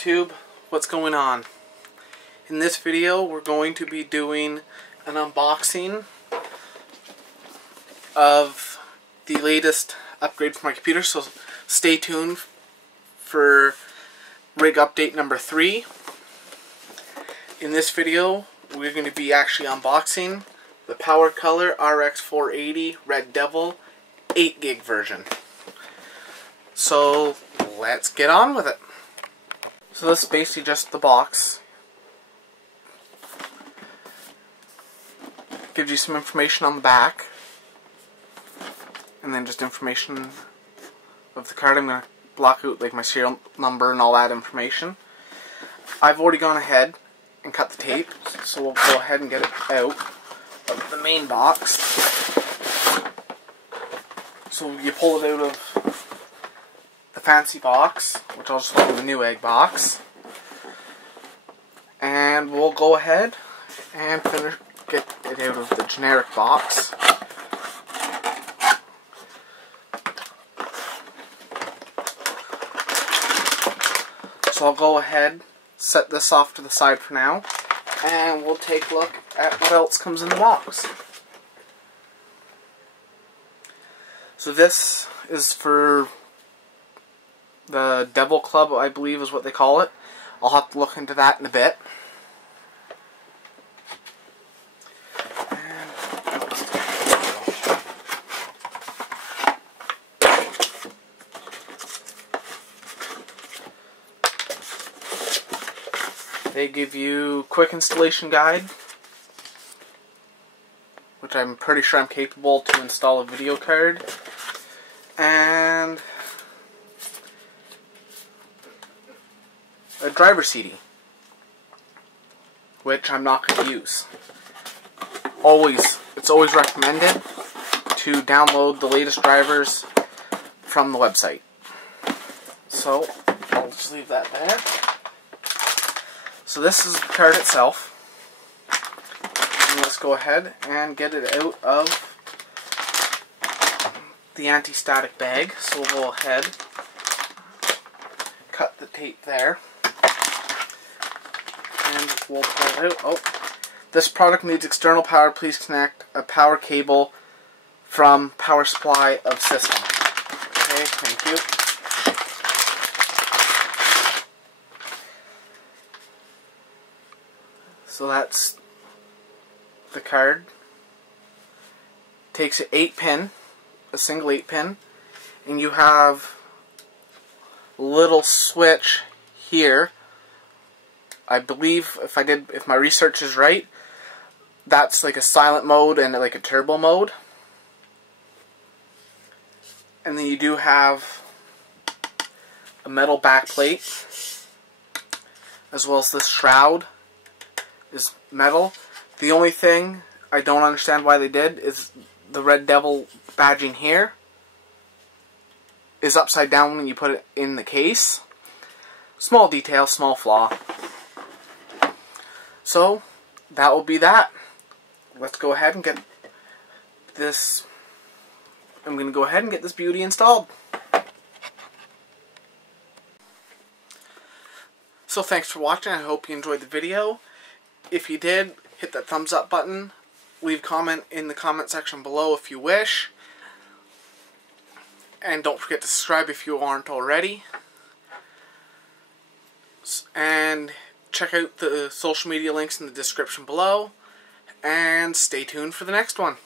YouTube, what's going on? In this video we're going to be doing an unboxing of the latest upgrade for my computer, so stay tuned for rig update number 3. In this video we're going to be actually unboxing the PowerColor RX480 Red Devil 8 gig version. So let's get on with it. So this is basically just the box. Gives you some information on the back, and then just information of the card. I'm going to block out like my serial number and all that information. I've already gone ahead and cut the tape, so we'll go ahead and get it out of the main box. So you pull it out of the fancy box, which I'll just call the new egg box, and we'll go ahead and get it out of the generic box. So I'll go ahead, set this off to the side for now, and we'll take a look at what else comes in the box. So this is for the Devil Club, I believe is what they call it. I'll have to look into that in a bit. They give you quick installation guide, which I'm pretty sure I'm capable to install a video card, and a driver CD, which I'm not going to use. It's always recommended to download the latest drivers from the website. So I'll just leave that there. So this is the card itself. And let's go ahead and get it out of the anti-static bag. So we'll go ahead, cut the tape there, and we'll pull it out. Oh, this product needs external power. Please connect a power cable from power supply of system. Okay, thank you. So that's the card. Takes an 8-pin, a single 8-pin, and you have a little switch here. I believe if my research is right, that's like a silent mode and like a turbo mode. And then you do have a metal back plate, as well as this shroud is metal. The only thing I don't understand why they did is the Red Devil badging here is upside down when you put it in the case. Small detail, small flaw. So that will be that. Let's go ahead and get this. I'm going to go ahead and get this beauty installed. So thanks for watching. I hope you enjoyed the video. If you did, hit that thumbs up button. Leave a comment in the comment section below if you wish. And don't forget to subscribe if you aren't already. And check out the social media links in the description below. And stay tuned for the next one.